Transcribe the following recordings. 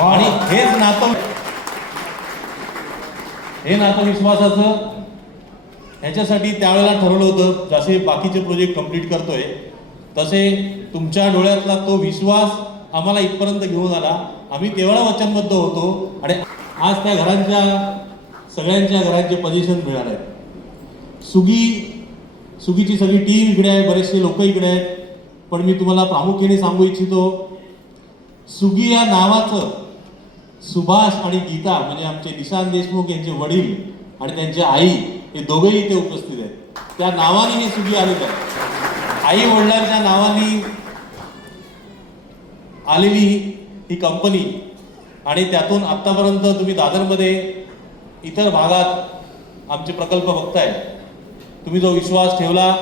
आणि हेच नातं हे नातं विश्वासाचं. ह्याच्यासाठी त्यावेळेला ठरवलं होतं जसे बाकीचे प्रोजेक्ट कंप्लीट करतोय तसे तुमच्या डोळ्यातला तो विश्वास आम्हाला इथपर्यंत घेऊन आला. आम्ही तेवढा वचनबद्ध होतो आणि आज त्या घरांच्या सगळ्यांच्या घरांचे पोझिशन मिळणार आहेत. सुगी सुगीची सगळी टीम इकडे आहे बरेचसे लोक इकडे आहेत. पण मी तुम्हाला प्रामुख्याने सांगू इच्छितो सुगी या नावाचं सुभाष आणि गीता म्हणजे आमचे निशांत देशमुख यांचे वडील आणि त्यांची आई हे दोघेही इथे उपस्थित आहेत. त्या नावाने हे सुगी आलेलं आहे आई वडिलांच्या नावाने आलेली ही कंपनी आणि त्यातून आत्तापर्यंत तुम्ही दादरमध्ये इतर भागात आमचे प्रकल्प बघताय. तुम्ही जो विश्वास ठेवला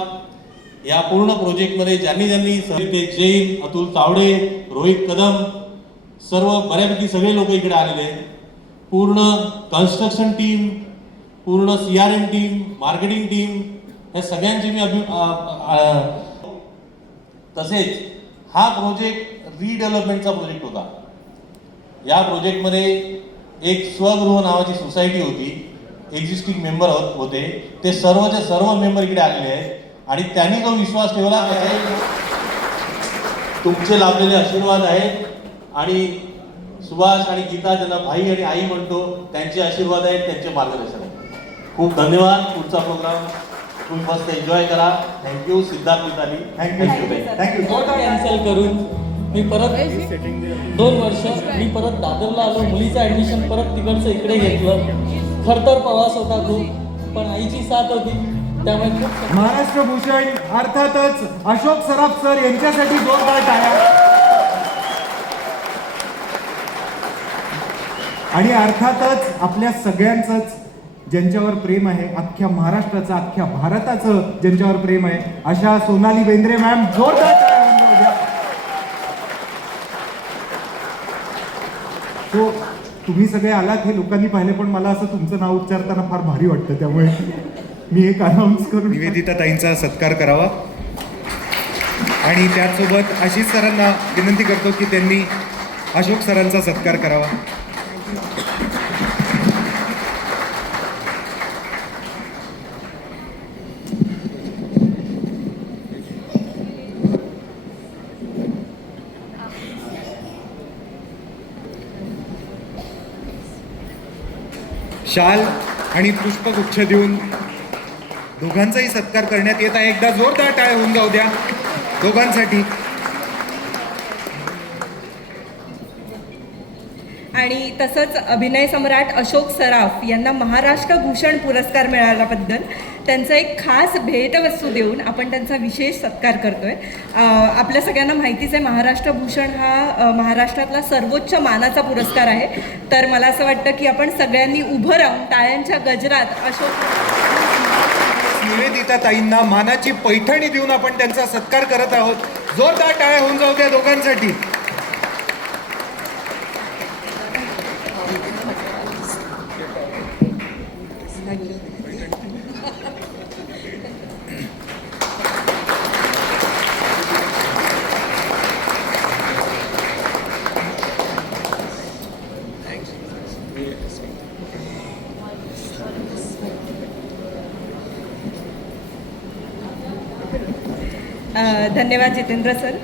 या पूर्ण प्रोजेक्टमध्ये ज्यांनी ज्यांनी सरिते जैन अतुल तावडे रोहित कदम सर्व बऱ्यापैकी सगळे लोक इकडे आलेले आहेत. पूर्ण कन्स्ट्रक्शन टीम पूर्ण C R M team marketing team या सगळ्यांची मी अभि तसेच हा प्रोजेक्ट रिडेव्हलपमेंटचा प्रोजेक्ट होता. या प्रोजेक्टमध्ये एक स्वगृह नावाची सोसायटी होती. एक्झिस्टिंग मेंबर हो- होते. ते सर्वचे सर्व मेंबर इकडे आलेले आहेत. आणि त्यांनी जो विश्वास ठेवला त्याचे तुमचे लाभलेले आशीर्वाद आहेत. आणि सुभाष आणि गीता ज्यांना भाई आणि आई म्हणतो त्यांचे आशीर्वाद आहेत त्यांचे मार्गदर्शन आहे खूप धन्यवाद. पुढचा प्रोग्राम तुम्ही मस्त एन्जॉय करा. Thank you Siddharth Mitali. Thank you thank you cancel करून मी परत दोन वर्ष मी परत दादरला आलो. मुलीचं ऍडमिशन परत तिकडचं इकडे घेतलं. खरतर प्रवास होता खूप पण आईची साथ होती. त्यामुळे खूप महाराष्ट्र भूषण अर्थातच अशोक सराफ सर यांच्यासाठी जोरदार टाळ्या. आणि अर्थातच आपल्या सगळ्यांचंच ज्यांच्यावर प्रेम आहे अख्ख्या महाराष्ट्राचं अख्ख्या भारताचं ज्यांच्यावर प्रेम आहे अशा सोनाली बेंद्रे मॅम जोरदार टाळ्या तो तुम्ही सगळे आलात हे लोकांनी पाहिले पण मला असं तुमचं नाव उच्चारताना फार भारी वाटतं त्यामुळे मी एक अनाऊन्स करून निवेदिता ताईंचा सत्कार करावा. आणि त्याचसोबत आशिष सरांना विनंती करतो की त्यांनी अशोक सरांचा सत्कार करावा. शाल आणि पुष्पगुच्छ देऊन दोघांचाही सत्कार करण्यात येत आहे. एकदा जोरदार टाळ होऊन जाऊ द्या. दोघांसाठी आणि तसंच अभिनय सम्राट अशोक सराफ यांना महाराष्ट्र भूषण पुरस्कार मिळाल्याबद्दल त्यांचं एक खास भेटवस्तू देऊन आपण त्यांचा विशेष सत्कार करतो आहे आपल्या सगळ्यांना माहितीच आहे महाराष्ट्र भूषण हा महाराष्ट्रातला सर्वोच्च मानाचा पुरस्कार आहे. तर मला असं वाटतं की आपण सगळ्यांनी उभं राहून टाळ्यांच्या गजरात अशोक निवेदिता ताईंना मानाची पैठणी देऊन आपण त्यांचा सत्कार करत आहोत. जोरदार टाळ्या होऊन जाऊ त्या दोघांसाठी. अं, धन्यवाद जितेंद्र सर.